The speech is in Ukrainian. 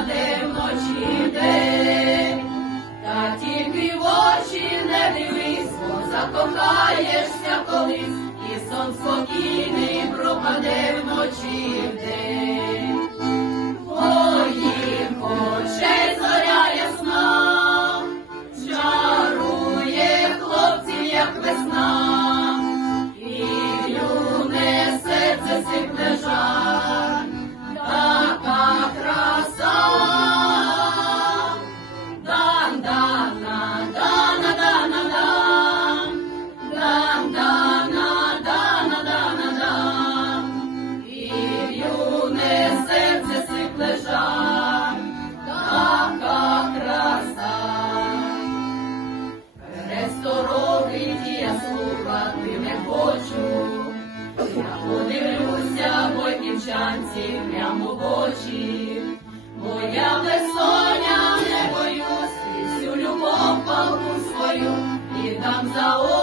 де вночі день, та тільки в очі не дивись, бо закохаєшся колись і сон спокій. сонці прямо в очі, бо я без не боюсь, і всю любов палку свою і там за очі.